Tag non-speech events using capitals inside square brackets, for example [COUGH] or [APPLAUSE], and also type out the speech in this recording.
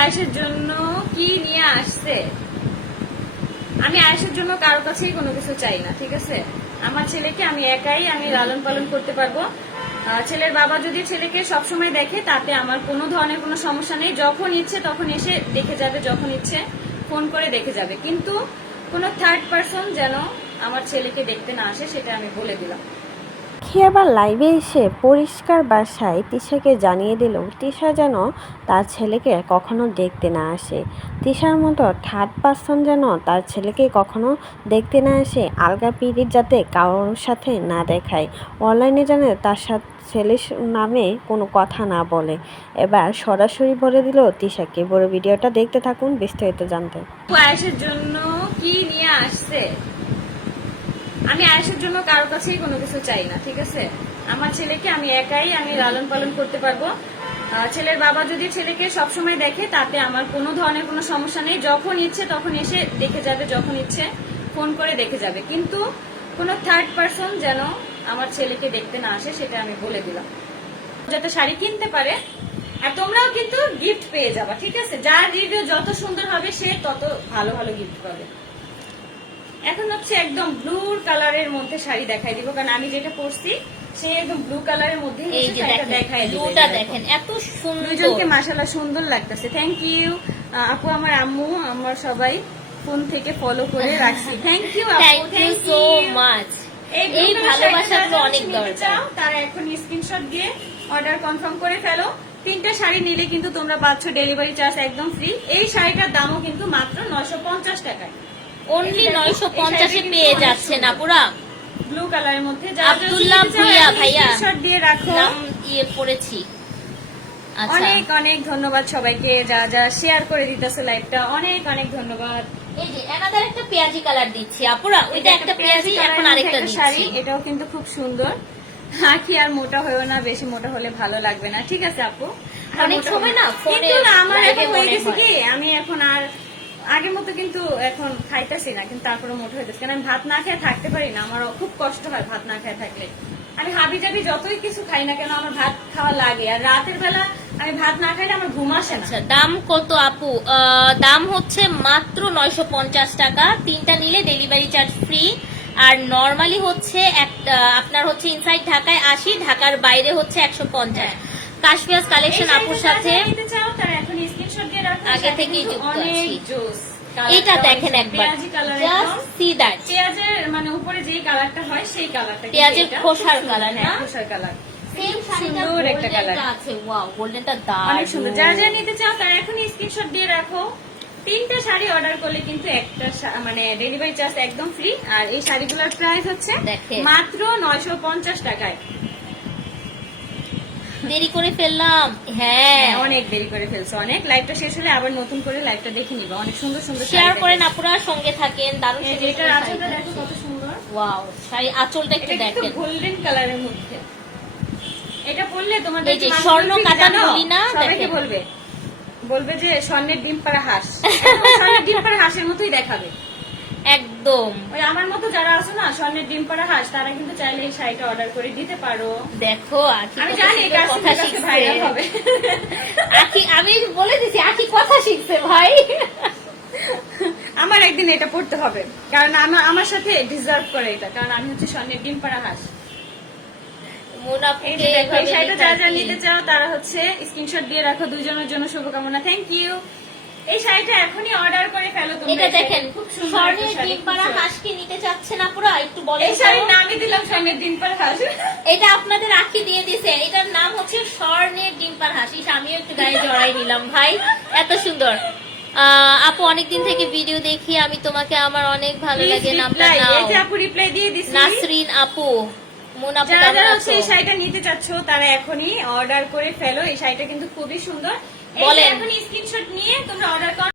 আয়েশের জন্য কি নিয়ে আসছে? আমি আয়েশের জন্য কারও কাছেই কোনো কিছু চাই না, ঠিক আছে? আমার ছেলেকে আমি একাই আমি লালন পালন করতে পারব। ছেলের বাবা যদি ছেলেকে সবসময় দেখে, তাতে আমার কোনো ধরনের কোনো সমস্যা নেই। যখন ইচ্ছে তখন এসে দেখে যাবে, যখন ইচ্ছে ফোন করে দেখে যাবে। কিন্তু কোনো থার্ড পার্সন যেন আমার ছেলেকে দেখতে না আসে, সেটা আমি বলে দিলাম। সে আবার লাইভে এসে পরিষ্কার বাসায় তিশাকে জানিয়ে দিল, তিশা যেন তার ছেলেকে কখনো দেখতে না আসে। তিশার মতো থার্ড পার্সন যেন তার ছেলেকে কখনো দেখতে না আসে, আলগা পিড়ির যাতে কারোর সাথে না দেখায়। অনলাইনে যেন তার সাথে, ছেলের নামে কোনো কথা না বলে। এবার সরাসরি বলে দিল তিশাকে। বড় ভিডিওটা দেখতে থাকুন বিস্তারিত জানতে। জন্য কি নিয়ে আসছে? আমি আয়েশের জন্য কারও কাছেই কোনো কিছু চাই না, ঠিক আছে? আমার ছেলেকে আমি একাই আমি লালন পালন করতে পারব। ছেলের বাবা যদি ছেলেকে সবসময় দেখে, তাতে আমার কোনো ধরনের কোনো সমস্যা নেই। যখন ইচ্ছে তখন এসে দেখে যাবে, যখন ইচ্ছে ফোন করে দেখে যাবে। কিন্তু কোনো থার্ড পার্সন যেন আমার ছেলেকে দেখতে না আসে, সেটা আমি বলে দিলাম। যাতে শাড়ি কিনতে পারে, আর তোমরাও কিন্তু গিফট পেয়ে যাবা, ঠিক আছে? যার রিভিউ যত সুন্দর হবে, সে তত ভালো ভালো গিফট পাবে। এখন হচ্ছে একদম ব্লু কালারের মধ্যে শাড়ি দেখাই দিব কারণ আমি যেটা পরছি সে একদম ব্লু কালারের মধ্যে এই যে দেখেন দেখাই দিব ব্লুটা দেখেন এত সুন্দর। দুজনকে মাশাআল্লাহ সুন্দর লাগতেছে। থ্যাংক ইউ আপু আমার আম্মু আমার সবাই ফোন থেকে ফলো করে রাখছি। থ্যাংক ইউ আপু থ্যাংক ইউ সো মাচ এই এই ভালোবাসাগুলো অনেক দরকার। তারা এখন স্ক্রিনশট দিয়ে অর্ডার কনফার্ম করে ফেলো। তিনটা শাড়ি নিলে কিন্তু তোমরা পাচ্ছ ডেলিভারি চার্জ একদম ফ্রি এই শাড়িটার দামও কিন্তু মাত্র নয়শো পঞ্চাশ টাকায়। অনলি নয়শো পঞ্চাশে পেয়ে যাচ্ছেন আপুরা ব্লু কালারের মধ্যে আব্দুল্লাহ ভুইয়া ভাইয়া। স্ক্রিনশট দিয়ে রাখো। নাম ইয়ে পড়েছি আচ্ছা। অনেক অনেক ধন্যবাদ সবাইকে যা যা শেয়ার করে দিতেছে লাইভটা অনেক অনেক ধন্যবাদ। এই যে এনাদের একটা পেঁয়াজি কালার দিচ্ছি আপুরা। ওইটা একটা পেঁয়াজি এখন আরেকটা শাড়ি এটাও কিন্তু খুব সুন্দর। আখি আর মোটা হয়েও না বেশি মোটা হলে ভালো লাগবে না। ঠিক আছে আপু? অনেক সময় না আমার এখন হয়ে গেছে কি? আমি এখন আর আগের মতো কিন্তু এখন খাইতেছি না কিন্তু তারপরে মোটা হইতেছে। কারণ আমি ভাত না খেয়ে থাকতে পারি না আমার খুব কষ্ট হয় ভাত না খেয়ে থাকলে। আমি হাবি জাবি যতই কিছু খাই না কেন আমার ভাত খাওয়া লাগে আর রাতের বেলা আমি ভাত না খাইলে আমার ঘুম আসে না। আচ্ছা দাম কত আপু? দাম হচ্ছে মাত্র নয়শো পঞ্চাশ টাকা তিনটা নিলে ডেলিভারি চার্জ ফ্রি আর নর্মালি হচ্ছে একটা আপনার হচ্ছে ইনসাইড ঢাকায় আশি ঢাকার বাইরে হচ্ছে একশো পঞ্চাশ। কাশপিয়াস কালেকশন আপুর সাথে এখন আগে অনেক। জোস এটা দেখেন একবার। সি দ্যাট পেঁয়াজের মানে উপরে যেই কালারটা হয় সেই কালারটা পেঁয়াজের খোসার কালার, না? হ্যাঁ, খোসার কালার সুন্দর একটা কালার আছে। ওয়াও গোল্ডেনটা অনেক সুন্দর। যারা যারা নিতে চাও তারা স্ক্রিনশট দিয়ে রাখো। তিনটা শাড়ি অর্ডার করলে কিন্তু একটা মানে ডেলিভারি চার্জ একদম ফ্রি আর এই শাড়িগুলোর প্রাইস হচ্ছে মাত্র নয়শো পঞ্চাশ টাকায়। দেরি করে ফেললাম। হ্যাঁ। হ্যাঁ, অনেক দেরি করে ফেলছো। অনেক লাইভটা শেষ হলে আবার নতুন করে লাইভটা দেখে নিবা। অনেক সুন্দর সুন্দর শেয়ার করেন। আপুরা সঙ্গে থাকেন দারুণ এই যে এটার আঁচলটা দেখো কত সুন্দর। ওয়াও শাড়ি আঁচলটা একটু এটা দেখেন। গোল্ডেন কালারের মধ্যে। এটা বললে তোমাদের এই যে স্বর্ণ বলবে কি বলি না, সবাইকে বলবে। বলবে যে স্বর্ণের ডিম পাড়া হাঁস। [LAUGHS] স্বর্ণের ডিম পাড়া হাঁসের মতোই দেখাবে। একদম। ওই আমার মতো যারা আছে না স্বর্ণের ডিম পাড়া হাঁস তারা কিন্তু চাইলে এই শাড়িটা অর্ডার করে দিতে পারো। দেখো আমি জানি কথা শিখছে। আখি আমি বলে দিছি আখি কথা শিখছে ভাই। আমার একদিন এটা পড়তে হবে কারণ আমার আমার সাথে ডিজার্ভ করে এটা কারণ আমি হচ্ছে স্বর্ণের ডিম পাড়া হাঁস। নিতে চাও তারা হচ্ছে স্ক্রিনশট দিয়ে রাখো দুজনের জন্য শুভকামনা। থ্যাংক ইউ এই শাড়িটা এখনই অর্ডার করে ফেলো তোমরা এটা দেখেন খুব সুন্দর স্বর্ণের শাড়ি, ডিম খুব পাড়া হাঁসকে নিতে চাচ্ছেন আপুরা একটু বলেন এই শাড়ির নামই দিলাম স্বর্ণের ডিম পাড়া হাঁস। এটা আপনাদের আখি দিয়ে দিছে। এটার নাম হচ্ছে স্বর্ণের আমিও একটু গায়ে জড়াই নিলাম ভাই। এত সুন্দর। আহ, আপু অনেকদিন থেকে ভিডিও দেখি আমি তোমাকে আমার অনেক ভালো লাগে নামটা নাও এই যে আপু রিপ্লাই দিয়ে দিছি। নাসরিন আপু মুন আপু যারা হচ্ছে এই শাড়িটা নিতে চাচ্ছ তারা এখনই অর্ডার করে ফেলো। এই শাড়িটা কিন্তু খুবই সুন্দর। বলেন। এখনই স্ক্রিনশট নিয়ে তোমরা অর্ডার